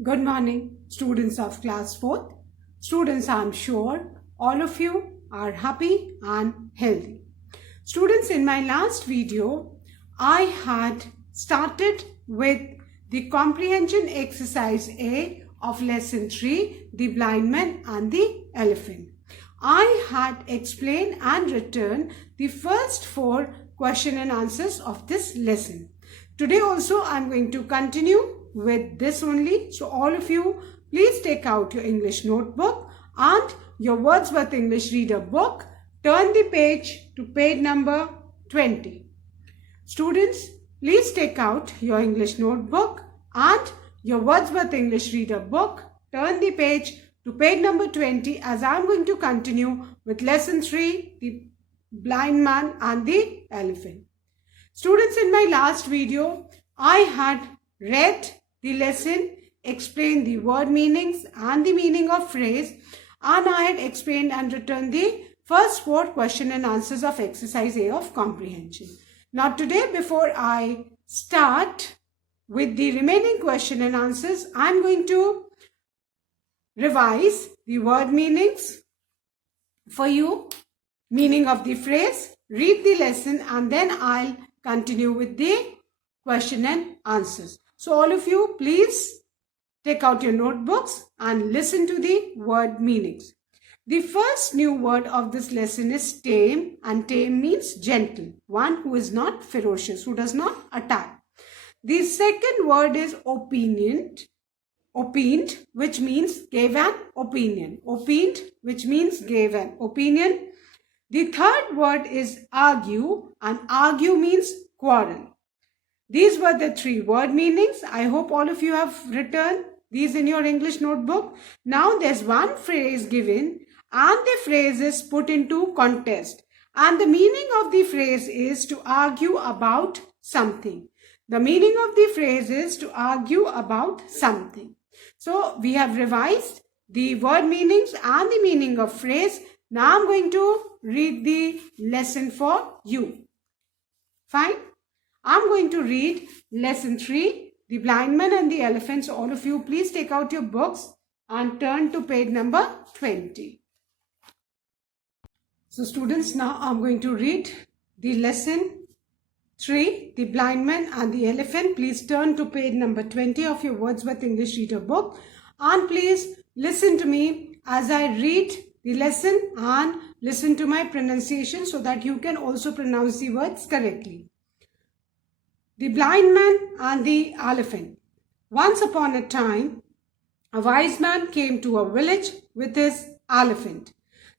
Good morning, students of class 4th. Students, I'm sure all of you are happy and healthy. Students, in my last video, I had started with the comprehension exercise A of lesson 3, the blind man and the elephant. I had explained and written the first 4 question and answers of this lesson. Today also I'm going to continue with this only. So all of you, please take out your English notebook and your Wordsworth English Reader book. Turn the page to page number 20. Students, please take out your English notebook and your Wordsworth English Reader book. Turn the page to page number 20 as I'm going to continue with lesson 3, the blind man and the elephant. Students, in my last video, I had read the lesson, explained the word meanings and the meaning of phrase, and I had explained and written the first 4 question and answers of exercise A of comprehension. Now today, before I start with the remaining question and answers, I am going to revise the word meanings for you, meaning of the phrase, read the lesson, and then I'll continue with the question and answers. So all of you, please take out your notebooks and listen to the word meanings. The first new word of this lesson is tame, and tame means gentle, one who is not ferocious, who does not attack. The second word is opined, which means gave an opinion. Opined, which means gave an opinion. The third word is argue, and argue means quarrel. These were the 3 word meanings. I hope all of you have written these in your English notebook. Now there's one phrase given and the phrase is put into contest. And the meaning of the phrase is to argue about something. The meaning of the phrase is to argue about something. So we have revised the word meanings and the meaning of phrase. Now I'm going to read the lesson for you. Fine? I'm going to read lesson 3, the blind man and the elephant. So all of you, please take out your books and turn to page number 20. So students, now I'm going to read the lesson 3, the blind man and the elephant. Please turn to page number 20 of your Wordsworth English Reader book. And please listen to me as I read the lesson and listen to my pronunciation so that you can also pronounce the words correctly. The blind man and the elephant. Once upon a time, a wise man came to a village with his elephant.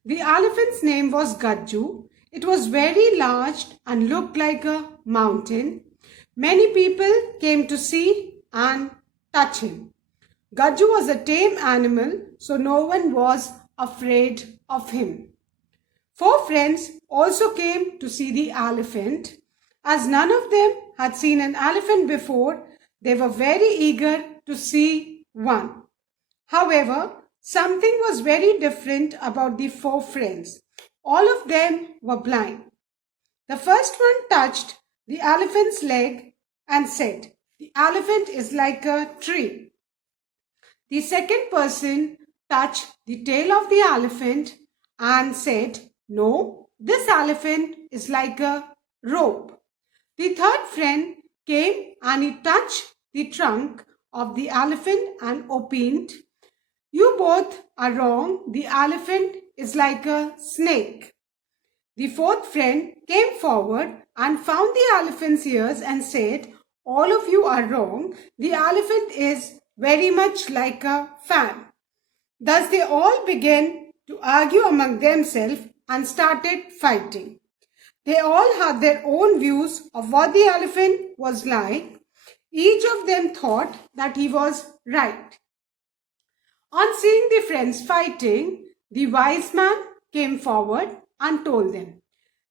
The elephant's name was Gajju. It was very large and looked like a mountain. Many people came to see and touch him. Gajju was a tame animal, so no one was afraid of him. 4 friends also came to see the elephant. As none of them had seen an elephant before, they were very eager to see one. However, something was very different about the 4 friends. All of them were blind. The first one touched the elephant's leg and said, "The elephant is like a tree." The second person touched the tail of the elephant and said, "No, this elephant is like a rope." The third friend came and he touched the trunk of the elephant and opined, "You both are wrong. The elephant is like a snake." The fourth friend came forward and found the elephant's ears and said, "All of you are wrong. The elephant is very much like a fan." Thus they all began to argue among themselves and started fighting. They all had their own views of what the elephant was like. Each of them thought that he was right. On seeing the friends fighting, the wise man came forward and told them,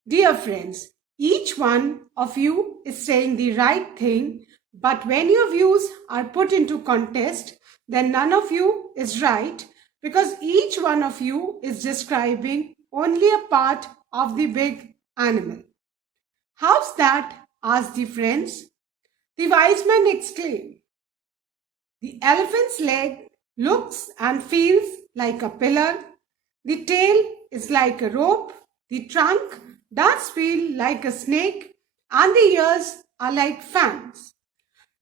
"Dear friends, each one of you is saying the right thing, but when your views are put into contest, then none of you is right because each one of you is describing only a part of the big animal." "How's that?" asked the friends. The wise man exclaimed, The elephant's leg looks and feels like a pillar. The tail is like a rope. The trunk does feel like a snake. And the ears are like fans.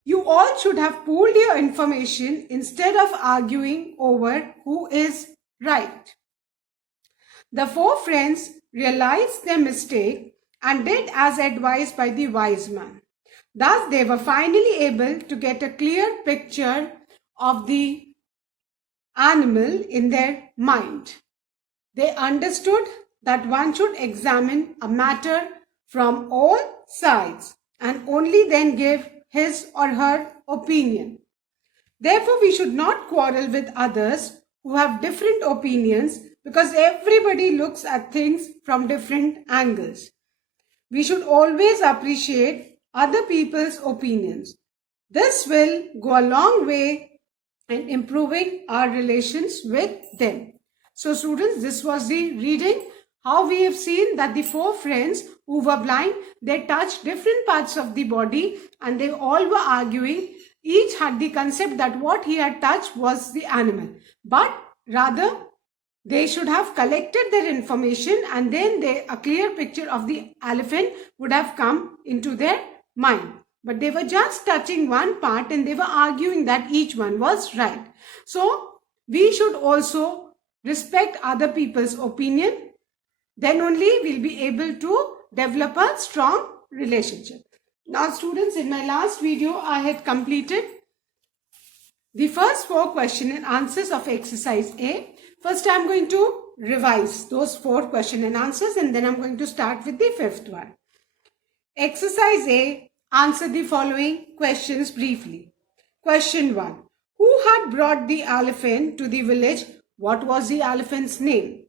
You all should have pooled your information instead of arguing over who is right. The four friends realized their mistake and did as advised by the wise man. Thus, they were finally able to get a clear picture of the animal in their mind. They understood that one should examine a matter from all sides and only then give his or her opinion. Therefore, we should not quarrel with others who have different opinions because everybody looks at things from different angles. We should always appreciate other people's opinions. This will go a long way in improving our relations with them. So students, this was the reading. How we have seen that the four friends who were blind, they touched different parts of the body and they all were arguing. Each had the concept that what he had touched was the animal. But rather, they should have collected their information and then a clear picture of the elephant would have come into their mind. But they were just touching one part and they were arguing that each one was right. So we should also respect other people's opinion. Then only we'll be able to develop a strong relationship. Now students, in my last video, I had completed the first four question and answers of exercise A. First, I'm going to revise those four question and answers and then I'm going to start with the fifth one. Exercise A, answer the following questions briefly. Question 1. Who had brought the elephant to the village? What was the elephant's name?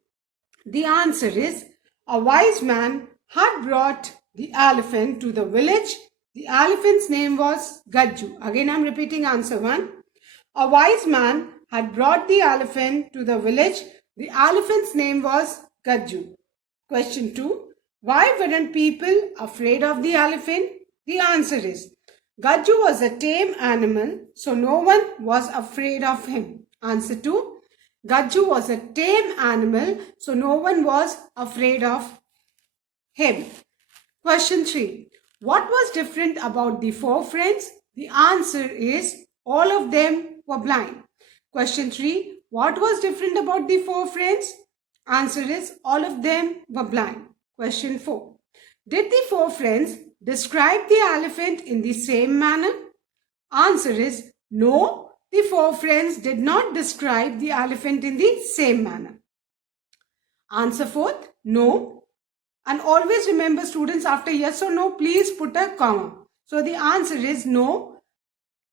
The answer is a wise man had brought the elephant to the village. The elephant's name was Gajju. Again, I'm repeating answer 1. A wise man had brought the elephant to the village. The elephant's name was Gajju. Question 2. Why weren't people afraid of the elephant? The answer is Gajju was a tame animal, so no one was afraid of him. Answer 2. Gajju was a tame animal, so no one was afraid of him. Question 3. What was different about the four friends? The answer is all of them were blind. Question 3. What was different about the four friends? Answer is all of them were blind. Question 4. Did the four friends describe the elephant in the same manner? Answer is no. The four friends did not describe the elephant in the same manner. Answer 4th, no. And always remember students, after yes or no, please put a comma. So the answer is no.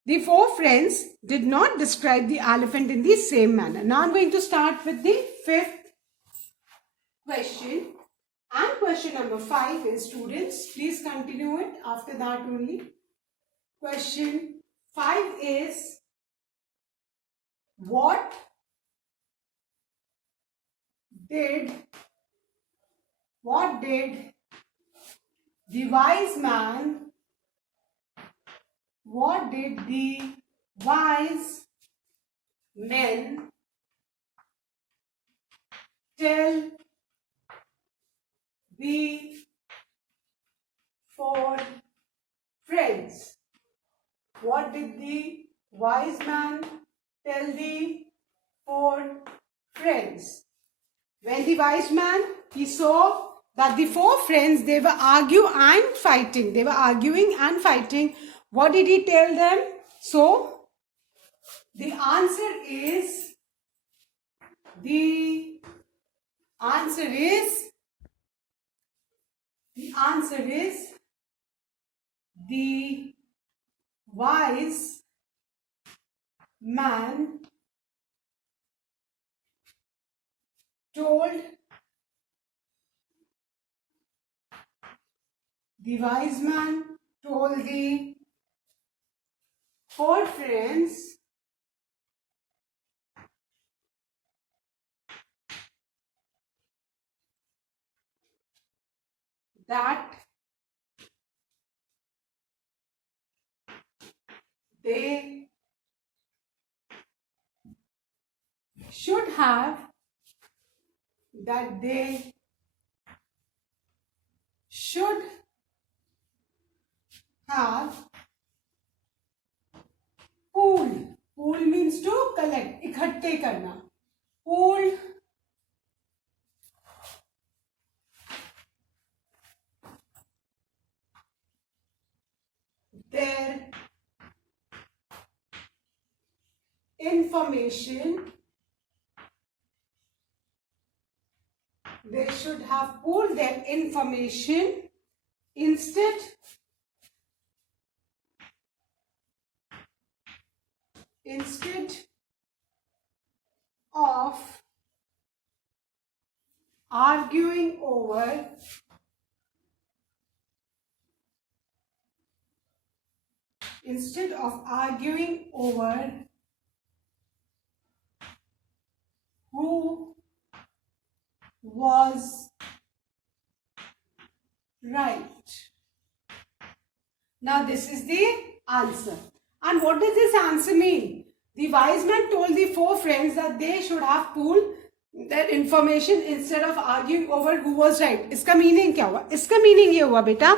The four friends did not describe the elephant in the same manner. Now I'm going to start with the fifth question. And question number 5 is, students, please continue it after that only. Question 5 is, what did the wise man tell the four friends? What did the wise man tell the four friends? When the wise man, he saw that the four friends, they were arguing and fighting. What did he tell them? So, the answer is the wise man told the four friends that they should have, that they should have pooled. Pool means to collect, इकट्ठे करना. Pooled their information. They should have pooled their information instead of arguing over who was right. Now this is the answer. And what does this answer mean? The wise man told the four friends that they should have pooled their information instead of arguing over who was right. इसका meaning क्या हुआ? इसका meaning ये हुआ बेटा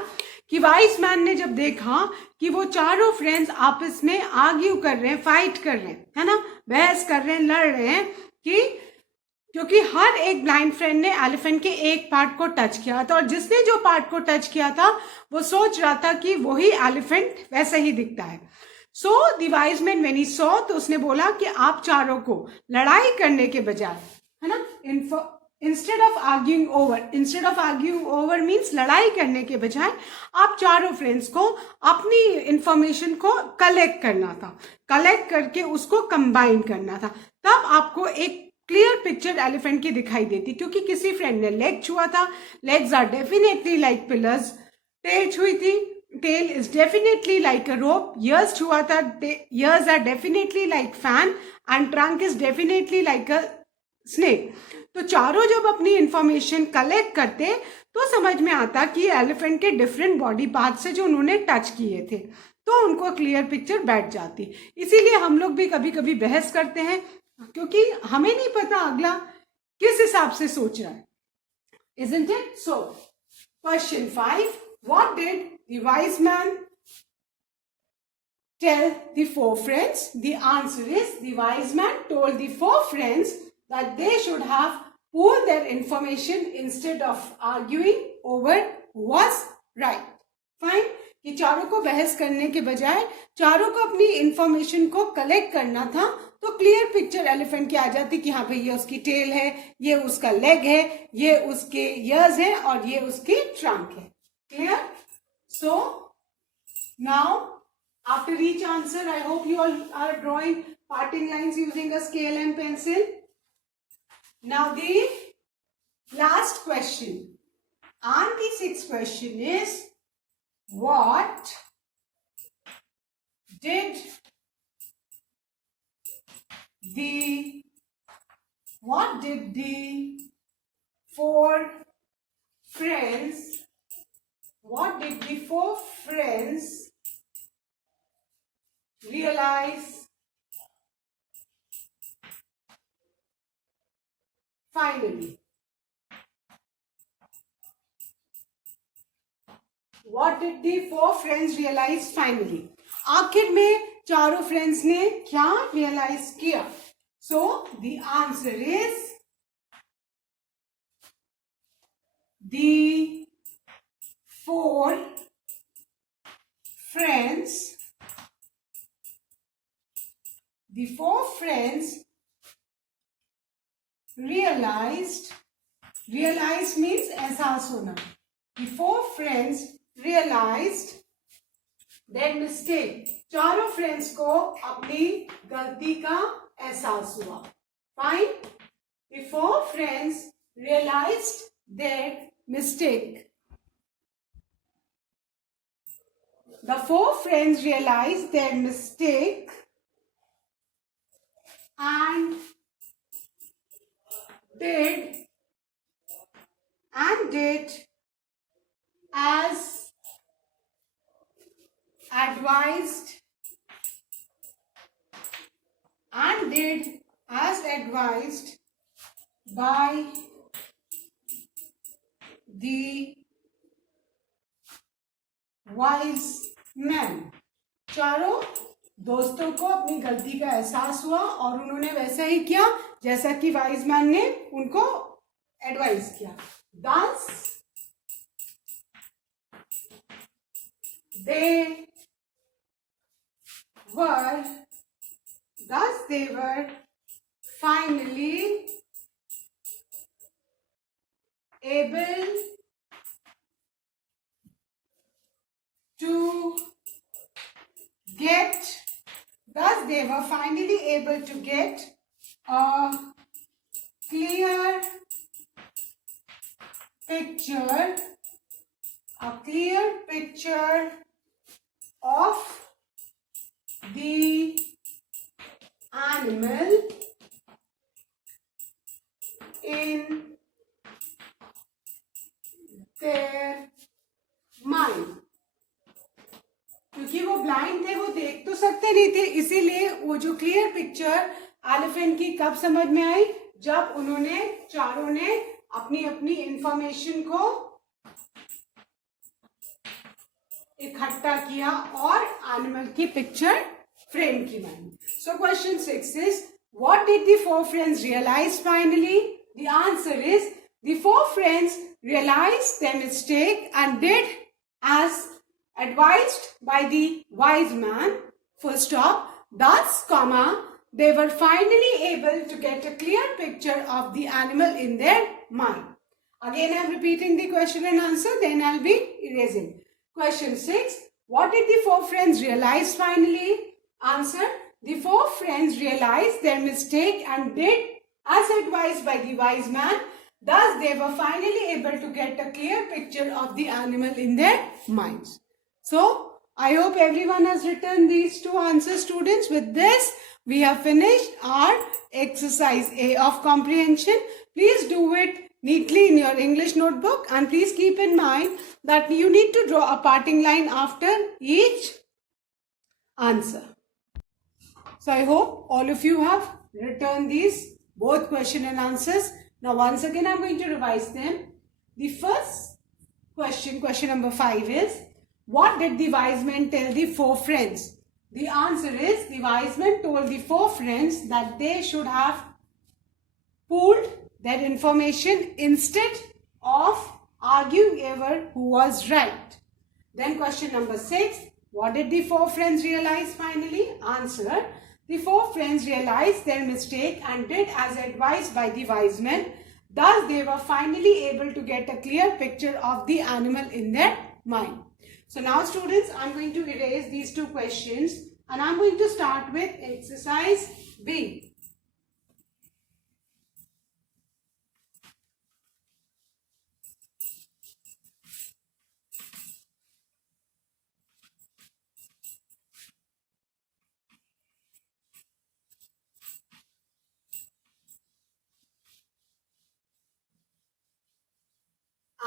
कि wise man ने जब देखा कि वो चारों फ्रेंड्स आपस में आर्ग्यू कर रहे हैं, फाइट कर रहे हैं, है ना, बहस कर रहे हैं, लड़ रहे हैं, कि क्योंकि हर एक ब्लाइंड फ्रेंड ने एलिफेंट के एक पार्ट को टच किया था और जिसने जो पार्ट को टच किया था वो सोच रहा था कि वही एलिफेंट वैसा ही दिखता है. So the wise man when he saw, तो उसने बोला कि आप चारों को लड़ाई करने के बजाय, है ना, instead of arguing over means लड़ाई करने के बजाय आप चारों फ्रेंड्स को अपनी इंफॉर्मेशन को कलेक्ट करना था, कलेक्ट करके उसको कंबाइन करना था, तब आपको एक क्लियर पिक्चर एलिफेंट की दिखाई देती. क्योंकि किसी फ्रेंड ने लेग छुआ था, legs are definitely like pillars. Tail छुई थी, tail is definitely like a rope. Ears छुआ था, ears are definitely like fan and trunk is definitely like a snake. तो चारों जब अपनी इंफॉर्मेशन कलेक्ट करते तो समझ में आता कि एलिफेंट के डिफरेंट बॉडी पार्ट से जो उन्होंने टच किए थे, तो उनको क्लियर पिक्चर बैठ जाती. इसीलिए हम लोग भी कभी कभी बहस करते हैं क्योंकि हमें नहीं पता अगला किस हिसाब से सोच रहा है. Isn't it? So, question 5. What did the wise man tell the four friends? The answer is the wise man told the four friends that they should have pooled their information instead of arguing over who was right. Fine. कि चारों को बहस करने के बजाय चारों को अपनी इंफॉर्मेशन को कलेक्ट करना था, तो क्लियर पिक्चर एलिफेंट की आ जाती कि हाँ भाई ये उसकी टेल है, ये उसका लेग है, ये उसके ईयर्स है और ये उसकी ट्रंक है. Clear? So now after each answer I hope you all are drawing parting lines using a scale and pencil. Now the last question and the sixth question is, what did the four friends realize finally? What did the four friends realize finally? आखिर में चारों friends ने क्या realise किया? So the answer is the four friends realized means एहसास होना. The four friends realized their mistake. चारों friends को अपनी गलती का एहसास हुआ. Fine. The four friends realized their mistake. The four friends realized their mistake and did as advised as advised by the wise men. चारों दोस्तों को अपनी गलती का एहसास हुआ और उन्होंने वैसा ही किया जैसा कि वाइज मैन ने उनको एडवाइस किया. Thus they were finally able to get a clear picture of the animal in their mind. क्योंकि वो ब्लाइंड थे, वो देख तो सकते नहीं थे, इसीलिए वो जो क्लियर पिक्चर एलिफेंट की कब समझ में आई, जब उन्होंने चारों ने अपनी अपनी इंफॉर्मेशन को इकट्ठा किया और एनिमल की पिक्चर फ्रेम की बनी. So question 6 is what did the four friends realise finally? The answer is the four friends realised their mistake and did as advised by the wise man, full stop. Thus, they were finally able to get a clear picture of the animal in their mind. Again, I am repeating the question and answer, then I will be erasing. Question 6. What did the four friends realize finally? Answer. The four friends realized their mistake and did as advised by the wise man. Thus, they were finally able to get a clear picture of the animal in their minds. So, I hope everyone has written these two answers, students. With this, we have finished our exercise A of comprehension. Please do it neatly in your English notebook and please keep in mind that you need to draw a parting line after each answer. So, I hope all of you have written these both question and answers. Now, once again, I am going to revise them. The first question, question number 5 is, what did the wise men tell the four friends? The answer is, the wise men told the four friends that they should have pooled their information instead of arguing over who was right. Then question number 6, what did the four friends realize finally? Answer, the four friends realized their mistake and did as advised by the wise men. Thus, they were finally able to get a clear picture of the animal in their mind. So now, students, I am going to erase these two questions and I am going to start with exercise B.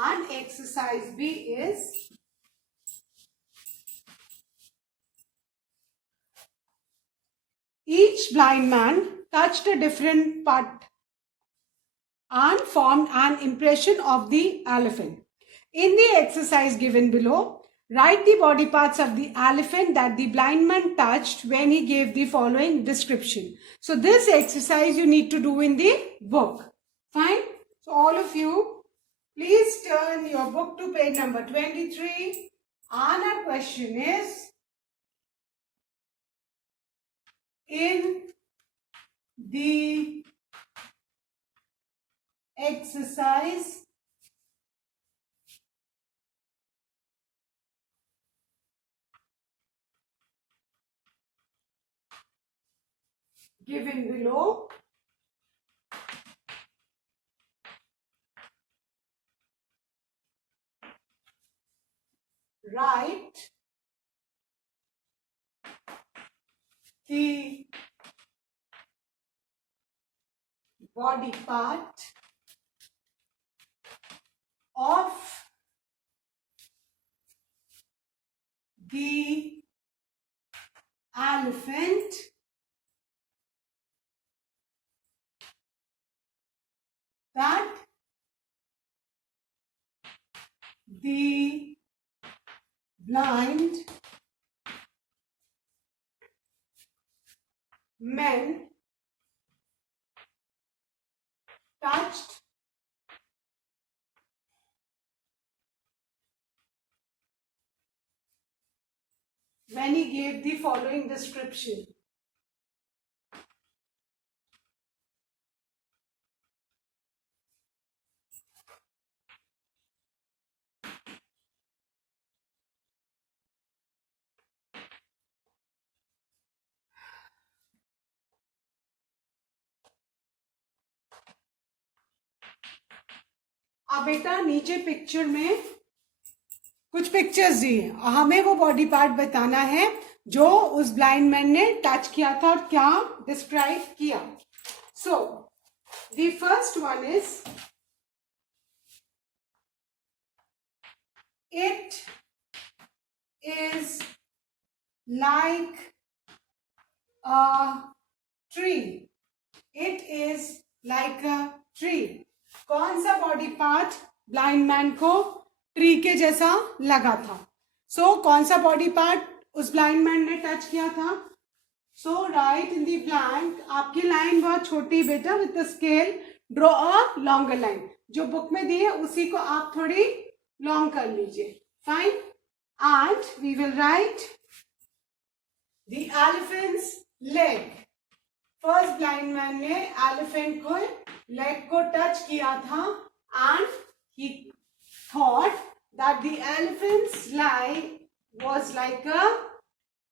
And exercise B is, each blind man touched a different part and formed an impression of the elephant. In the exercise given below, write the body parts of the elephant that the blind man touched when he gave the following description. So this exercise you need to do in the book. Fine? So all of you, please turn your book to page number 23. And our question is, in the exercise given below, write the body part of the elephant the blind men touched when he gave the following description. अब बेटा नीचे picture में कुछ pictures दिए, हमें वो body part बताना है जो उस ब्लाइंड मैन ने टच किया था और क्या डिस्क्राइब किया. So the first one is it is like a tree. It is like a tree. कौन सा बॉडी पार्ट ब्लाइंड मैन को ट्री के जैसा लगा था? सो कौन सा बॉडी पार्ट उस ब्लाइंड मैन ने टच किया था? सो राइट इन दी ब्लैंक. आपकी लाइन बहुत छोटी बेटा, with the scale draw a longer line. जो बुक में दी है उसी को आप थोड़ी लॉन्ग कर लीजिए. Fine. And we will write the elephant's leg. First blind man ने एलिफेंट को लेग को टच किया था and he thought that the elephant's leg was like a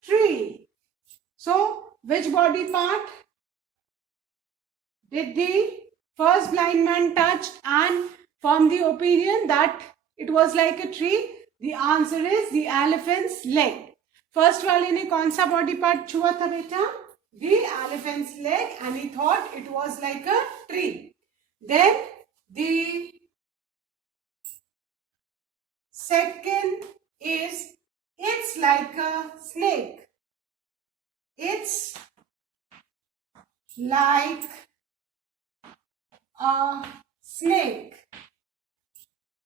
tree. So which body part did the first blind man touch and form the opinion that it was like a tree? The answer is the elephant's leg. First वाले ने कौन सा body part छुआ था बेटा? The elephant's leg, and he thought it was like a tree. Then the second is it's like a snake. It's like a snake.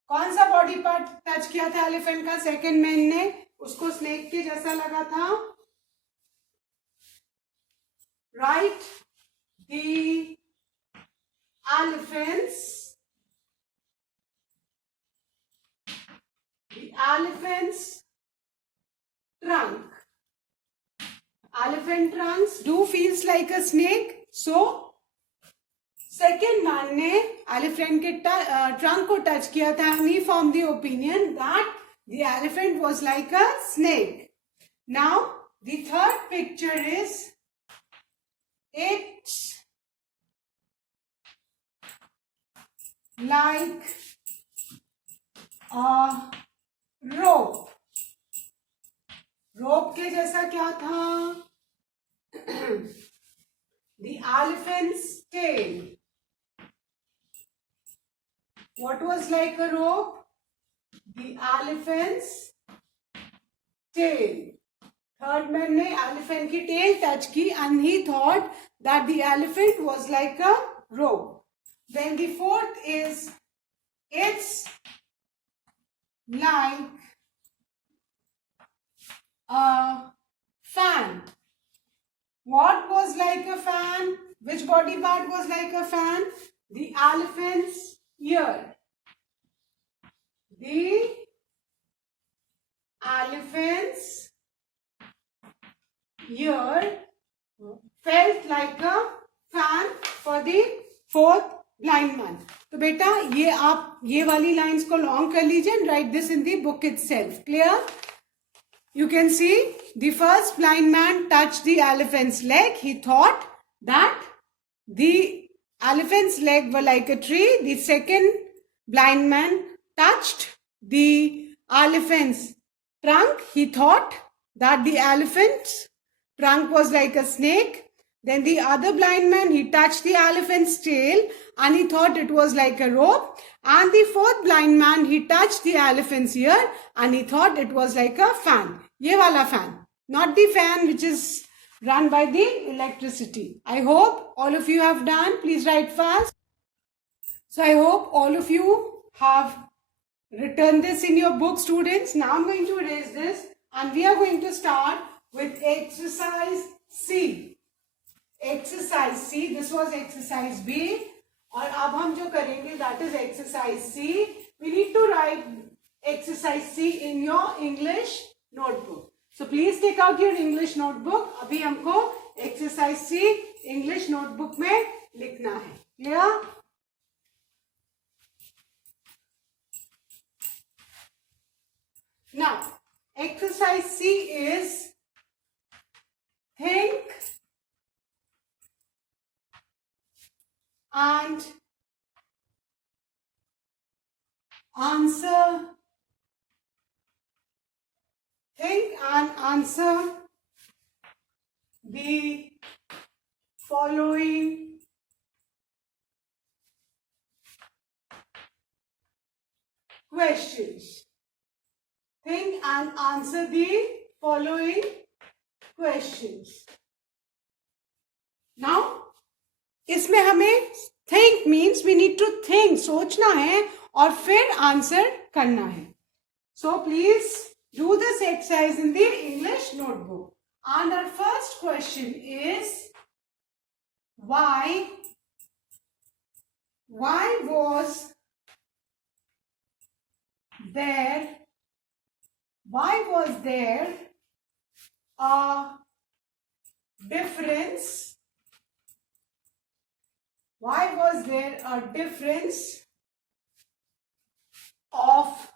कौन सा body part touch किया था एलिफेंट का सेकेंड मैन ने? उसको स्नेक के जैसा लगा था. Right. The elephant's trunk. Elephant trunks do feels like a snake. So second man ने elephant के trunk को touch किया था and he formed the opinion that the elephant was like a snake. Now the third picture is it's like a rope. rope के जैसा क्या था? The elephant's tail. What was like a rope? The elephant's tail. Third man ने elephant की tail touch की and he thought that the elephant was like a rope. Then the fourth is it's like a fan. What was like a fan? Which body part was like a fan? The elephant's ear. The elephant's ear felt like a fan for the fourth blind man. तो बेटा ये आप ये वाली lines को long कर लीजिए and write this in the book itself. Clear? You can see the first blind man touched the elephant's leg. He thought that the elephant's leg were like a tree. The second blind man touched the elephant's trunk. He thought that the elephant's trunk was like a snake. Then the other blind man, he touched the elephant's tail and he thought it was like a rope. And the fourth blind man, he touched the elephant's ear and he thought it was like a fan. Ye wala fan. Not the fan which is run by the electricity. I hope all of you have done. Please write fast. So I hope all of you have Return this in your book, students. Now I'm going to erase this and we are going to start with exercise C. Exercise C, this was exercise B. और अब हम जो करेंगे that is exercise C. We need to write exercise C in your English notebook. So please take out your English notebook. अभी हमको exercise C English notebook में लिखना है. Clear? Now, exercise C is think and answer. Think and answer the following questions. Think and answer the following questions. Now, इसमें हमें think means we need to think, सोचना है और फिर answer करना है. So please do this exercise in the English notebook. And our first question is why was there a difference? Why was there a difference of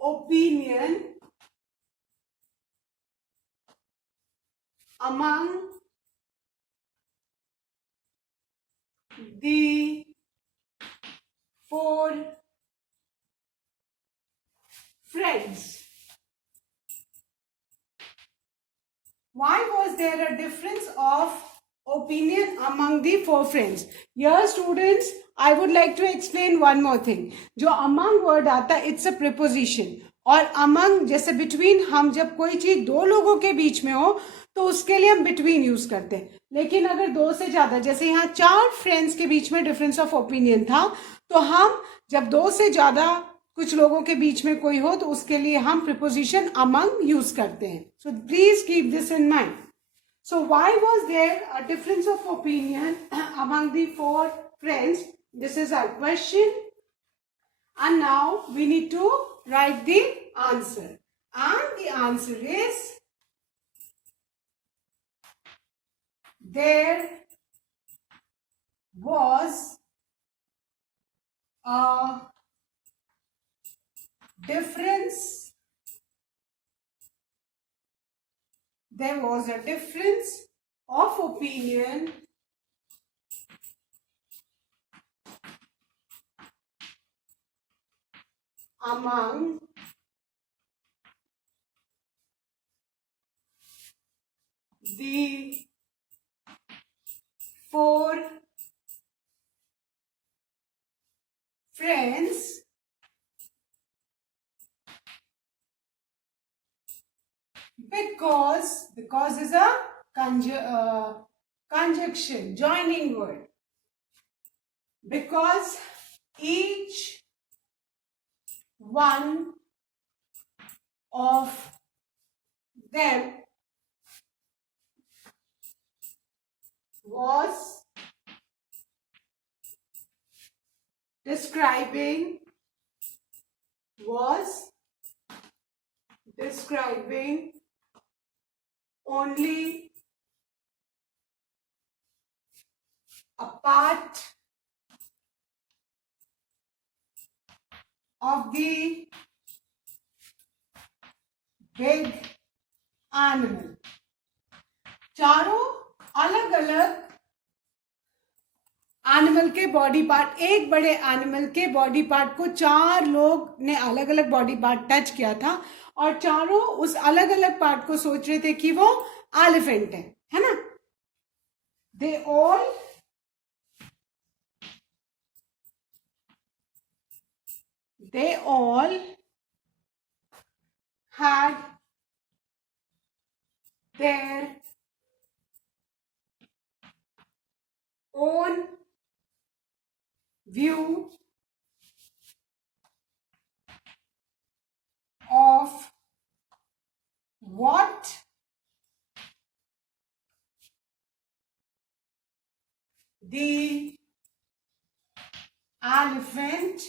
opinion among the four friends? Why was there a difference of opinion among the four friends? Here students, I would like to explain one more thing. जो among word आता है, it's a preposition. और among जैसे between, हम जब कोई चीज दो लोगों के बीच में हो तो उसके लिए हम between यूज करते हैं. लेकिन अगर दो से ज्यादा, जैसे यहाँ 4 फ्रेंड्स के बीच में डिफरेंस ऑफ ओपिनियन था, तो हम जब 2 से ज्यादा कुछ लोगों के बीच में कोई हो तो उसके लिए हम प्रीपोजिशन among यूज करते हैं. So please keep this in mind. So why was there a difference of opinion among the four friends? This is our question. And now we need to write the answer. And the answer is there was a difference. There was a difference of opinion among the four friends because is a conjunction, joining word. Because each one of them was describing only a part of the big animal. चारों अलग अलग animal के body part, एक बड़े animal के body part को 4 लोग ने अलग अलग बॉडी पार्ट टच किया था और चारों उस अलग अलग पार्ट को सोच रहे थे कि वो एलिफेंट है ना. दे all had their own view what the elephant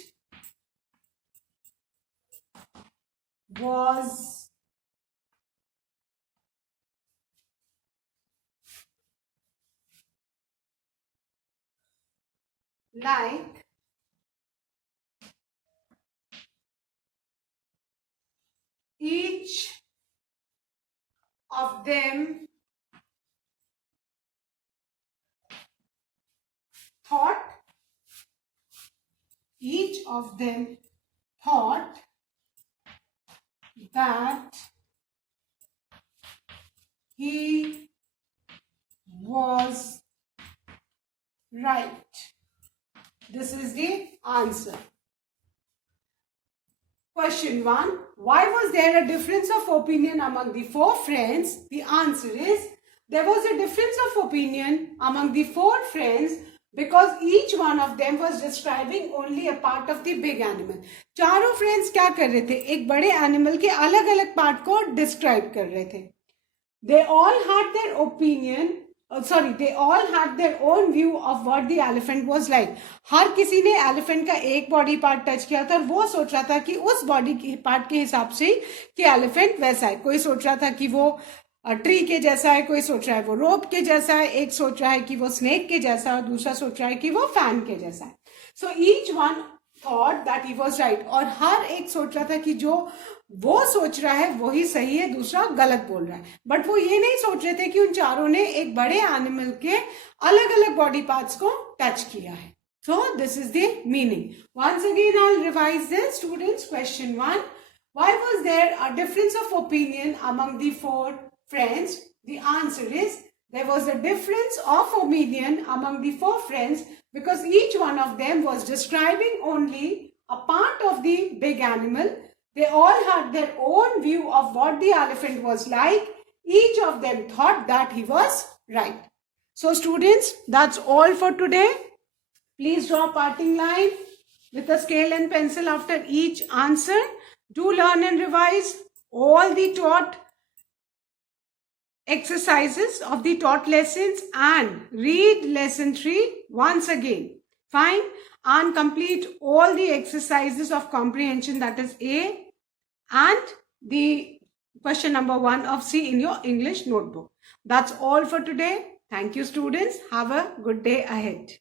was like each of them thought that he was right. This is the answer. Question 1. Why was there a difference of opinion among the 4 friends? The answer is, there was a difference of opinion among the 4 friends because each one of them was describing only a part of the big animal. चारों friends क्या कर रहे थे? एक बड़े animal के अलग अलग part को describe कर रहे थे. They all had their opinion. They all had their own view of what the elephant was like. हर किसी ने elephant का एक body part touch किया था और वो सोच रहा था कि उस body part के हिसाब से कि elephant वैसा है. कोई सोच रहा था कि वो ट्री के जैसा है, कोई सोच रहा है वो रोप के जैसा है, एक सोच रहा है कि वो स्नेक के जैसा है और दूसरा सोच रहा है कि वो फैन के जैसा है. So each one thought that he was right. और हर एक सोच रहा था कि जो वो सोच रहा है वही सही है, दूसरा गलत बोल रहा है. बट वो ये नहीं सोच रहे थे कि उन चारों ने एक बड़े एनिमल के अलग अलग बॉडी पार्ट्स को टच किया है. So this is the meaning. Once again I'll revise this. Students, question 1. Why was there a difference of opinion among the 4 friends? The answer is, there was a difference of opinion among the 4 friends because each one of them was describing only a part of the big animal. They all had their own view of what the elephant was like. Each of them thought that he was right. So students, that's all for today. Please draw a parting line with a scale and pencil after each answer. Do learn and revise all the taught exercises of the taught lessons and read lesson 3 once again. Fine. And complete all the exercises of comprehension, that is A, and the question number 1 of C in your English notebook. That's all for today. Thank you, students. Have a good day ahead.